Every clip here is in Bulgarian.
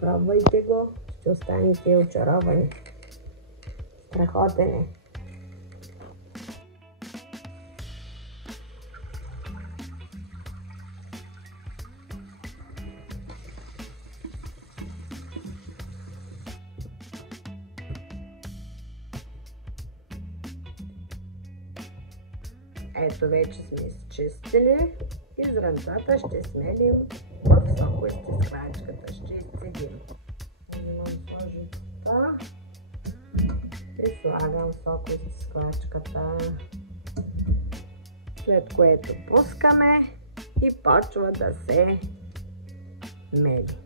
Пробвайте го, ще останете очаровани. Страхотен е. Ето вече сме изчистили и зранцата ще смелим в соковизкачката. Ще изцедим. Взимам сложицата и слагам соковизкачката. След което пускаме и почва да се мели.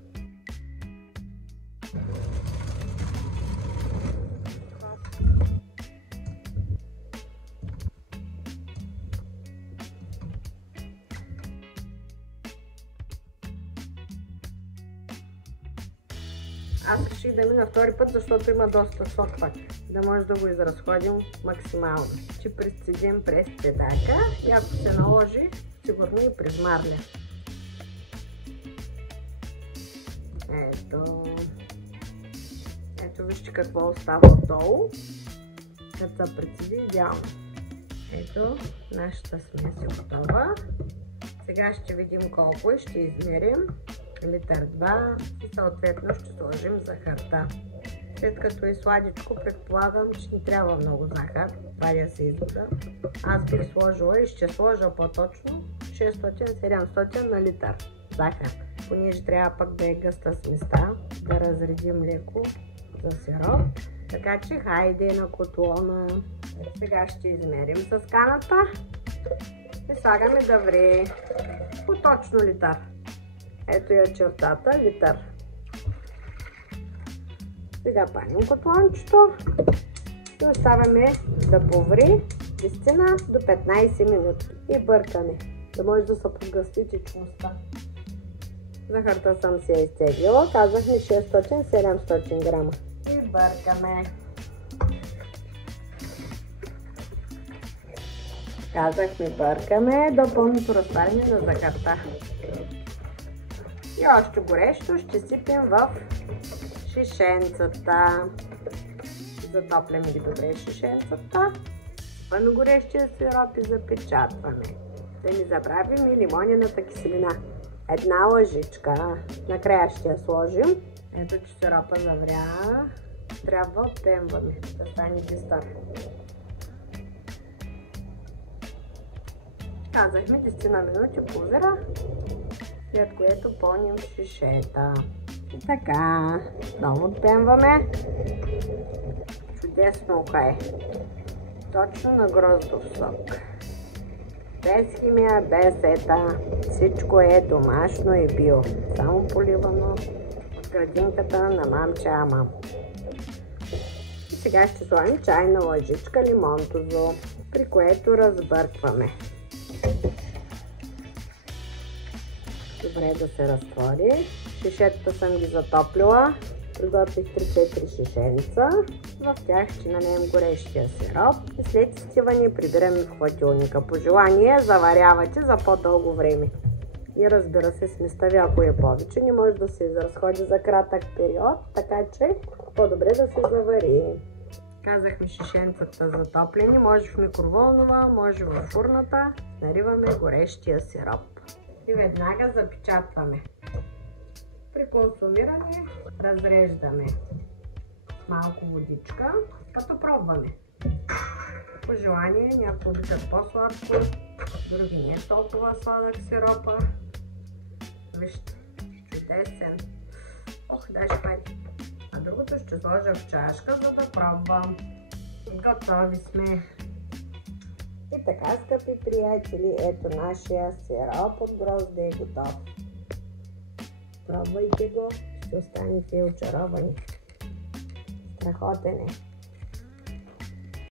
Аз реших да мина втори път, защото има доста сок пак, да може да го изразходим максимално. Ще пресцедим през педака и ако се наложи, сигурно и през марля. Ето вижте какво остава отдолу, като се прецеди идеално. Ето, нашата смес е готова. Сега ще видим колко и ще измерим. Литър 2 и съответно ще сложим захарта. След като е сладичко, предполагам, че не трябва много захар. Вадя се извода. Аз бих сложила и ще сложа по-точно 600-700 на литър захар. Понеже трябва пък да е гъста сместа, да разредим леко за сироп. Така че хайде на котлона. Сега ще измерим с каната и слагаме да врее по-точно литър. Ето я чертата, литър. Сега палим котлончето и оставяме да поври 10 до 15 минути. И бъркаме, да може да се подгъсти течността. Захарта съм си я изтеглила, казахме 600-700 грама. И бъркаме. Казахме бъркаме до пълното разтваряне на захарта. И още горещо ще сипем в шишенцата. Затопляме ги добре шишенцата. Сипаме горещия сироп и запечатваме. Да не забравим и лимонената киселина. Една лъжичка. Накрая ще я сложим. Ето, че сиропа завря. Трябва пемваме, да стане бистър. Казахме 10 минути повира, след което пълним шишета. И така, много отпемваме. Чудесно е. Точно на гроздов сок. Без химия, без ета. Всичко е домашно и био. Само поливано от градинката на мамче Амам. И сега ще сложим чайна лъжичка лимонтозо, при което разбъркваме. Добре да се разтвори. Шишетата съм ги затоплила. Приготвих 3-4 шишенца. В тях ще налеем горещия сироп и след изстиване прибираме в хладилника. По желание заварявате за по-дълго време. И разбира се, сместа ви, ако е повече, не може да се изразходи за кратък период, така че по-добре да се завари. Казахме шишенцата затоплени, може в микроволнова, може в фурната. Нариваме горещия сироп. И веднага запечатваме. При консумиране разреждаме малко водичка, като пробваме. По желание някои обичат по-сладко, други не толкова сладък сиропа. Вижте, чудесен. Ох, даже пари. А другото ще сложа в чашка, за да пробвам. Готови сме. И така, скъпи приятели, ето нашия сироп от грозде е готов. Пробвайте го, ще останете очаровани. Страхотен е.